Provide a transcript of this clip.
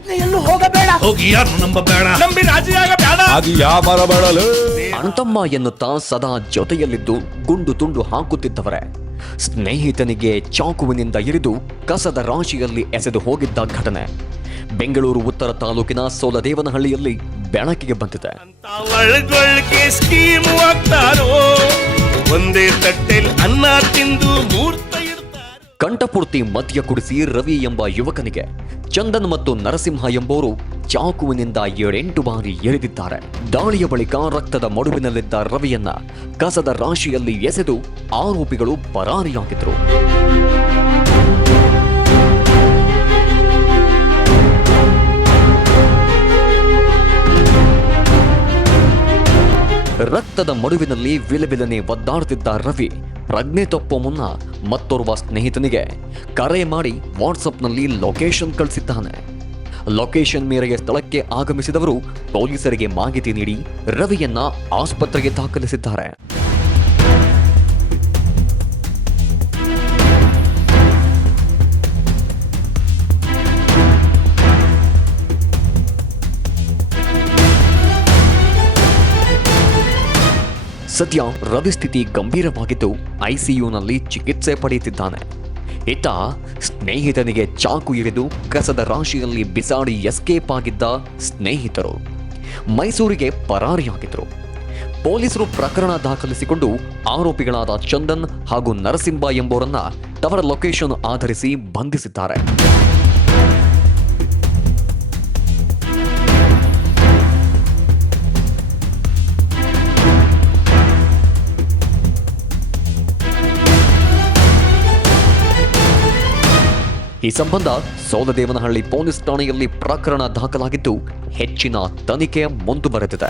ಒಬ್ನೇ ಎಲ್ಲೂ ಹೋಗಬೇಡ. ಹೋಗಿ ಯಾರು ನಂಬಬೇಡ, ನಂಬಿ ರಾಜಿಯಾಗಬೇಡ. ಅದು ಯಾವರ ಬೇಡಲು. ಅಣ್ತಮ್ಮ ಎನ್ನುತ್ತಾ ಸದಾ ಜೊತೆಯಲ್ಲಿದ್ದು ಗುಂಡು ತುಂಡು ಹಾಕುತ್ತಿದ್ದವರೇ ಸ್ನೇಹಿತನಿಗೆ ಚಾಕುವಿನಿಂದ ಇರಿದು ಕಸದ ರಾಶಿಯಲ್ಲಿ ಎಸೆದು ಹೋಗಿದ್ದ ಘಟನೆ ಬೆಂಗಳೂರು ಉತ್ತರ ತಾಲೂಕಿನ ಸೋಲದೇವನಹಳ್ಳಿಯಲ್ಲಿ ಬೆಳಕಿಗೆ ಬಂದಿದೆ. ಒಳಗೊಳಗೆ ಸ್ಕೀಮು ಹಾಕ್ತಾರೋ, ಒಂದೇ ತಟ್ಟೆಲ್ ಅನ್ನ ತಿಂದು ಮೂರ್ತ ಇಡ್ತಾರೋ. ಕಂಠಪೂರ್ತಿ ಮದ್ಯ ಕುಡಿಸಿ ರವಿ ಎಂಬ ಯುವಕನಿಗೆ ಚಂದನ್ ಮತ್ತು ನರಸಿಂಹ ಎಂಬುವರು ಚಾಕುವಿನಿಂದ 7-8 ಬಾರಿ ಎರೆದಿದ್ದಾರೆ. ದಾಳಿಯ ಬಳಿಕ ರಕ್ತದ ಮಡುವಿನಲ್ಲಿದ್ದ ರವಿಯನ್ನ ಕಸದ ರಾಶಿಯಲ್ಲಿ ಎಸೆದು ಆರೋಪಿಗಳು ಪರಾರಿಯಾಗಿದ್ರು. ರಕ್ತದ ಮಡುವಿನಲ್ಲಿ ವಿಲವಿಲನೆ ಒದ್ದಾಡುತ್ತಿದ್ದ ರವಿ ಪ್ರಜ್ಞೆ ತಪ್ಪುವ ಮುನ್ನ ಮತ್ತೋರ್ವ ಸ್ನೇಹಿತನಿಗೆ ಕರೆ ಮಾಡಿ ವಾಟ್ಸಪ್ನಲ್ಲಿ ಲೊಕೇಶನ್ ಕಳಿಸಿದ್ದಾನೆ. ಲೊಕೇಶನ್ ಮೇರೆಗೆ ಸ್ಥಳಕ್ಕೆ ಆಗಮಿಸಿದವರು ಪೊಲೀಸರಿಗೆ ಮಾಹಿತಿ ನೀಡಿ ರವಿಯನ್ನ ಆಸ್ಪತ್ರೆಗೆ ದಾಖಲಿಸಿದ್ದಾರೆ. ಸದ್ಯ ರವಿ ಸ್ಥಿತಿ ಗಂಭೀರವಾಗಿದ್ದು ಐಸಿಯುನಲ್ಲಿ ಚಿಕಿತ್ಸೆ ಪಡೆಯುತ್ತಿದ್ದಾನೆ. ಇತ್ತ ಸ್ನೇಹಿತನಿಗೆ ಚಾಕು ಇರಿದು ಕಸದ ರಾಶಿಯಲ್ಲಿ ಬಿಸಾಡಿ ಎಸ್ಕೇಪ್ ಆಗಿದ್ದ ಸ್ನೇಹಿತರು ಮೈಸೂರಿಗೆ ಪರಾರಿಯಾಗಿದ್ರು. ಪೊಲೀಸರು ಪ್ರಕರಣ ದಾಖಲಿಸಿಕೊಂಡು ಆರೋಪಿಗಳಾದ ಚಂದನ್ ಹಾಗೂ ನರಸಿಂಹ ಎಂಬುವರನ್ನ ಅವರ ಲೊಕೇಶನ್ ಆಧರಿಸಿ ಬಂಧಿಸಿದ್ದಾರೆ. ಈ ಸಂಬಂಧ ಸೋಲದೇವನಹಳ್ಳಿ ಪೊಲೀಸ್ ಠಾಣೆಯಲ್ಲಿ ಪ್ರಕರಣ ದಾಖಲಾಗಿದ್ದು ಹೆಚ್ಚಿನ ತನಿಖೆ ಮುಂದುವರೆದಿದೆ.